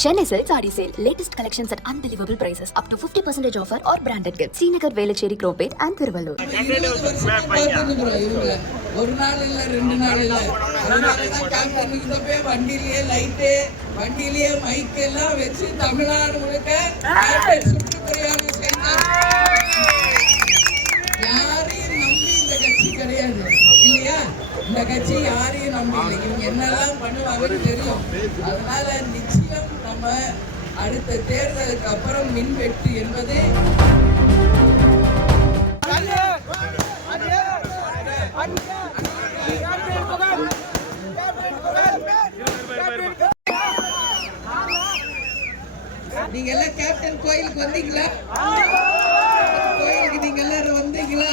Chennai Silks Saree Sale. Latest collections at unbelievable prices. Up to 50% offer or branded gifts. Srinagar, Velachery, Cropate and Thiruvallur. ஒரு நாள் இல்ல ரெண்டு நாள் இல்ல அதனாலதான் கேப்டனுக்கு வண்டியிலேயே லைட்டு வண்டியிலேயே மைக் எல்லாம் வச்சு தமிழ்நாடு முழுக்க சுற்றுப்பயணம் செய்தார். யாரையும் நம்பி இந்த கட்சி கிடையாது இல்லையா? இந்த கட்சி யாரையும் நம்பி இல்லை. இவங்க என்னெல்லாம் பண்ணுவாங்கன்னு தெரியும். அதனால நிச்சயம் நம்ம அடுத்த தேர்தலுக்கு அப்புறம் மின்வெட்டு என்பது நீங்க எல்லாம் கேப்டன் கோயிலுக்கு வந்தீங்களா? கோயிலுக்கு நீங்க எல்லாரும் வந்தீங்களா?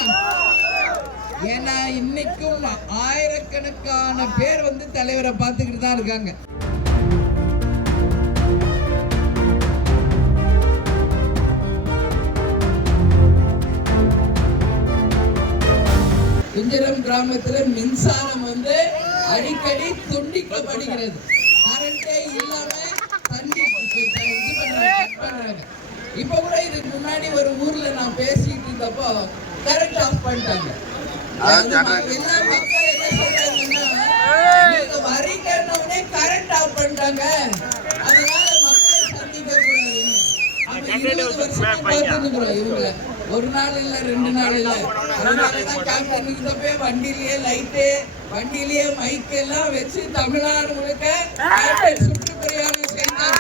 ஏன்னா இன்னைக்கும் ஆயிரக்கணக்கான பேர் வந்து தலைவரை பார்த்துக்கிட்டு தான் இருக்காங்க. குஞ்சரம் கிராமத்துல மின்சாரம் வந்து அடிக்கடி துண்டிக்கப்படுகிறது. கரண்டே இல்லாம தண்ணி இது பண்றாங்க. இப்ப கூட இதுக்கு முன்னாடி ஒரு ஊர்ல நான் பேசிட்டு இருந்தப்போ கரண்ட் ஆஃப் பண்ணிட்டாங்க. எல்லா மக்கள் என்ன சொல்றாங்கன்னா நீங்க வரீங்கன்னே கரண்ட் ஆஃப் பண்ணிட்டாங்க, அதனால மக்களை சந்திக்க கூடாதுன்னு. இவங்க ஒரு நாள் இல்ல ரெண்டு நாள் இல்ல அதனாலதான் கேப்டனுக்கு வண்டியிலேயே லைட்டு வண்டியிலேயே மைக் எல்லாம் வச்சு தமிழ்நாடு முழுக்க சுற்றுப்பயணம் செய்தார்.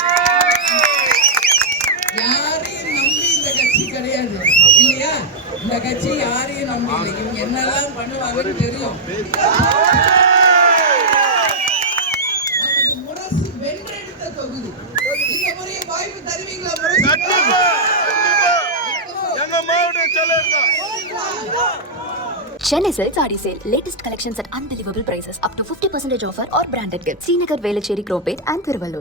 யாரையும் நம்பி இந்த கட்சி கிடையாது இல்லையா? இந்த கட்சி யாரையும் நம்பி இல்லை. இவங்க என்னெல்லாம் பண்ணுவாங்கன்னு தெரியும். நமக்கு முரசு வென்றெடுத்த தொகுதி. இந்த முறையை வாய்ப்பு தருவீங்களா? Chennai Silks Saree Sale. Latest collections at unbelievable prices. Up to 50% offer or branded gifts. Srinagar, Velachery, Cropate and Thiruvallur.